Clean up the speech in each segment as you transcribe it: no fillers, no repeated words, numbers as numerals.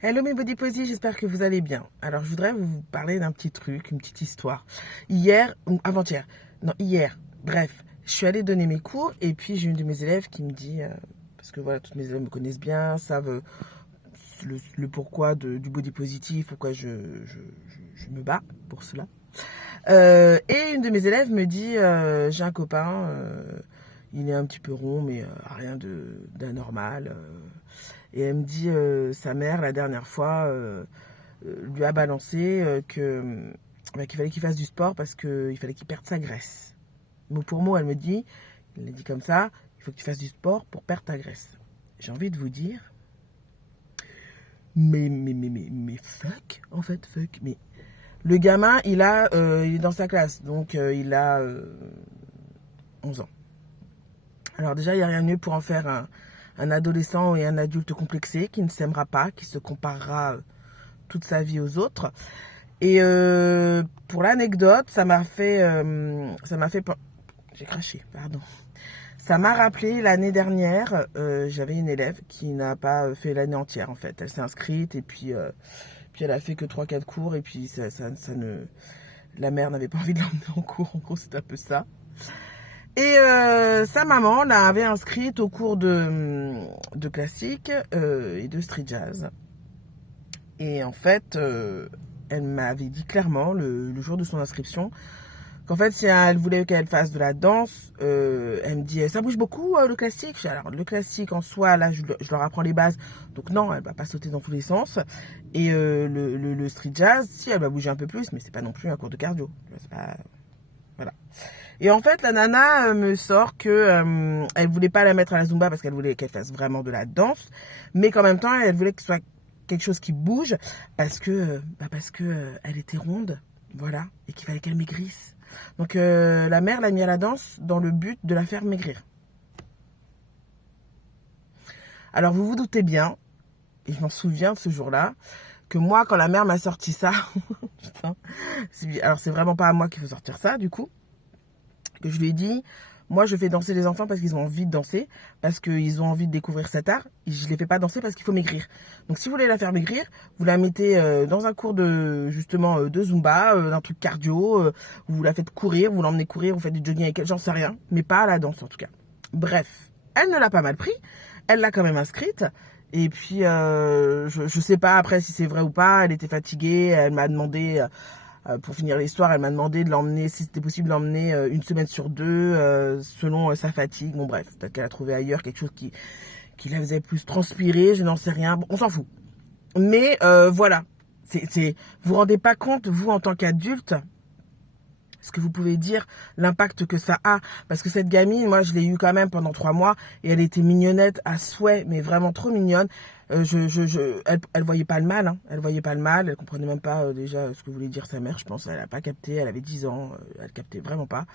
Hello mes body posies, j'espère que vous allez bien. Alors je voudrais vous parler d'un petit truc, une petite histoire. Hier, ou avant-hier, non hier, bref, je suis allée donner mes cours et puis j'ai une de mes élèves qui me dit, parce que voilà, toutes mes élèves me connaissent bien, savent le pourquoi du body positif, pourquoi je me bats pour cela. Et une de mes élèves me dit, j'ai un copain, il est un petit peu rond mais rien d'anormal. Et elle me dit, sa mère, la dernière fois, lui a balancé qu'il fallait qu'il fasse du sport parce qu'il fallait qu'il perde sa graisse. Mot pour mot, elle me dit, il l'a dit comme ça, il faut que tu fasses du sport pour perdre ta graisse. J'ai envie de vous dire, mais fuck, en fait, fuck. Mais le gamin, il est dans sa classe, donc il a 11 ans. Alors déjà, il n'y a rien de mieux pour en faire un adolescent et un adulte complexé qui ne s'aimera pas, qui se comparera toute sa vie aux autres. Et pour l'anecdote, j'ai craché, pardon. Ça m'a rappelé l'année dernière, j'avais une élève qui n'a pas fait l'année entière en fait. Elle s'est inscrite et puis elle a fait que 3-4 cours et puis la mère n'avait pas envie de l'emmener en cours. En gros, c'est un peu ça. Et sa maman l'avait inscrite au cours de classique et de street jazz. Et en fait, elle m'avait dit clairement le jour de son inscription qu'en fait, si elle voulait qu'elle fasse de la danse, elle me dit ça bouge beaucoup le classique. Alors le classique en soi, là, je leur apprends les bases, donc non, elle va pas sauter dans tous les sens. Et le street jazz, si elle va bouger un peu plus, mais c'est pas non plus un cours de cardio. C'est pas, voilà. Et en fait, la nana me sort que elle voulait pas la mettre à la Zumba parce qu'elle voulait qu'elle fasse vraiment de la danse, mais qu'en même temps, elle voulait que ce soit quelque chose qui bouge parce que elle était ronde, voilà, et qu'il fallait qu'elle maigrisse. Donc la mère l'a mis à la danse dans le but de la faire maigrir. Alors vous vous doutez bien, et je m'en souviens de ce jour-là, que moi, quand la mère m'a sorti ça, putain, alors c'est vraiment pas à moi qu'il faut sortir ça, du coup, que je lui ai dit, moi je fais danser les enfants parce qu'ils ont envie de danser, parce qu'ils ont envie de découvrir cet art, et je les fais pas danser parce qu'il faut maigrir. Donc si vous voulez la faire maigrir, vous la mettez dans un cours de justement de Zumba, d'un truc cardio, vous la faites courir, vous l'emmenez courir, vous faites du jogging avec elle, j'en sais rien, mais pas à la danse en tout cas. Bref, elle ne l'a pas mal pris, elle l'a quand même inscrite. Et puis, je sais pas après si c'est vrai ou pas, elle était fatiguée, elle m'a demandé, pour finir l'histoire, elle m'a demandé de l'emmener, si c'était possible de l'emmener une semaine sur deux, selon sa fatigue. Bon bref, peut-être qu'elle a trouvé ailleurs quelque chose qui la faisait plus transpirer, je n'en sais rien. Bon, on s'en fout. Mais voilà, vous vous rendez pas compte, vous en tant qu'adulte, ce que vous pouvez dire, l'impact que ça a. Parce que cette gamine, moi je l'ai eue quand même pendant 3 mois et elle était mignonnette à souhait, mais vraiment trop mignonne. Elle voyait pas le mal, hein. Elle voyait pas le mal, elle comprenait même pas déjà ce que voulait dire sa mère, je pense. Elle a pas capté, elle avait 10 ans, elle captait vraiment pas.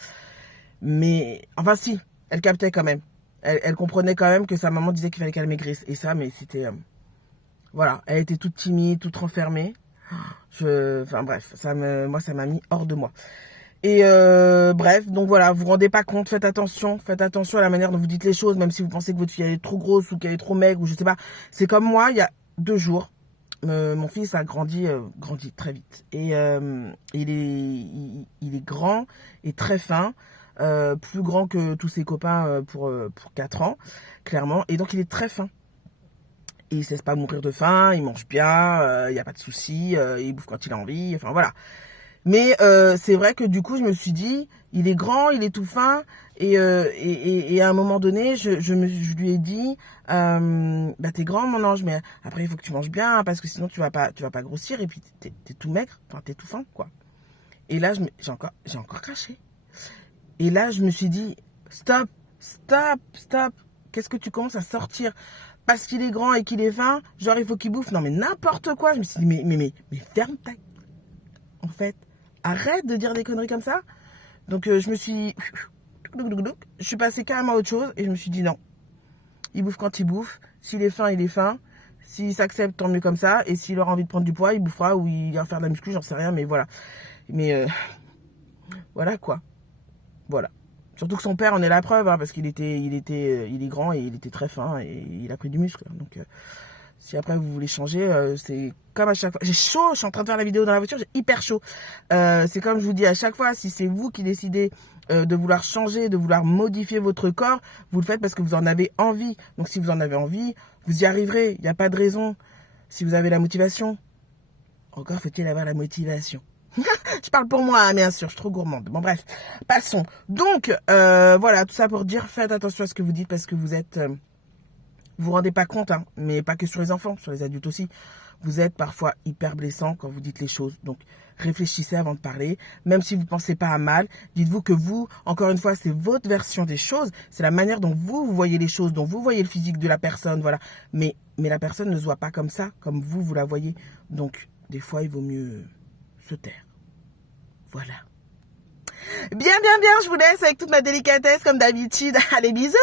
Mais, enfin si, elle captait quand même. Elle comprenait quand même que sa maman disait qu'il fallait qu'elle maigrisse. Et ça, mais c'était... voilà, elle était toute timide, toute renfermée. Enfin bref, moi ça m'a mis hors de moi. Et bref, donc voilà, vous vous rendez pas compte, faites attention à la manière dont vous dites les choses, même si vous pensez que votre fille elle est trop grosse ou qu'elle est trop maigre ou je sais pas. C'est comme moi, il y a 2 jours, mon fils a grandi très vite et il est grand et très fin, plus grand que tous ses copains pour 4 ans, clairement, et donc il est très fin. Et il cesse pas mourir de faim, il mange bien, il y a pas de souci, il bouffe quand il a envie, enfin voilà. Mais c'est vrai que du coup, je me suis dit, il est grand, il est tout fin, et à un moment donné, je lui ai dit, bah t'es grand mon ange, mais après il faut que tu manges bien, hein, parce que sinon tu vas pas grossir, et puis t'es tout maigre, enfin t'es tout fin, quoi. Et là, j'ai encore craché. Et là, je me suis dit, stop, stop, stop. Qu'est-ce que tu commences à sortir parce qu'il est grand et qu'il est fin, genre il faut qu'il bouffe. Non mais n'importe quoi. Je me suis dit, mais ferme ta... En fait, arrête de dire des conneries comme ça. Donc je me suis... Je suis passée carrément à autre chose et je me suis dit non. Il bouffe quand il bouffe. S'il est fin, il est fin. S'il s'accepte, tant mieux comme ça. Et s'il aura envie de prendre du poids, il bouffera ou il va faire de la muscu, j'en sais rien, mais voilà. Mais voilà quoi. Voilà. Surtout que son père en est la preuve, hein, parce qu'il il est grand et il était très fin et il a pris du muscle. Donc Si après vous voulez changer, c'est comme à chaque fois. J'ai chaud, je suis en train de faire la vidéo dans la voiture, j'ai hyper chaud. C'est comme je vous dis à chaque fois, si c'est vous qui décidez de vouloir changer, de vouloir modifier votre corps, vous le faites parce que vous en avez envie. Donc si vous en avez envie, vous y arriverez, il n'y a pas de raison. Si vous avez la motivation, encore faut-il avoir la motivation. Je parle pour moi, hein, bien sûr, je suis trop gourmande. Bon bref, passons. Donc, voilà, tout ça pour dire, faites attention à ce que vous dites parce que vous êtes... vous vous rendez pas compte, hein, mais pas que sur les enfants, sur les adultes aussi. Vous êtes parfois hyper blessant quand vous dites les choses. Donc, réfléchissez avant de parler. Même si vous ne pensez pas à mal, dites-vous que vous, encore une fois, c'est votre version des choses. C'est la manière dont vous voyez les choses, dont vous voyez le physique de la personne, voilà. Mais la personne ne se voit pas comme ça, comme vous la voyez. Donc, des fois, il vaut mieux se taire. Voilà. Bien, je vous laisse avec toute ma délicatesse, comme d'habitude. Allez, bisous!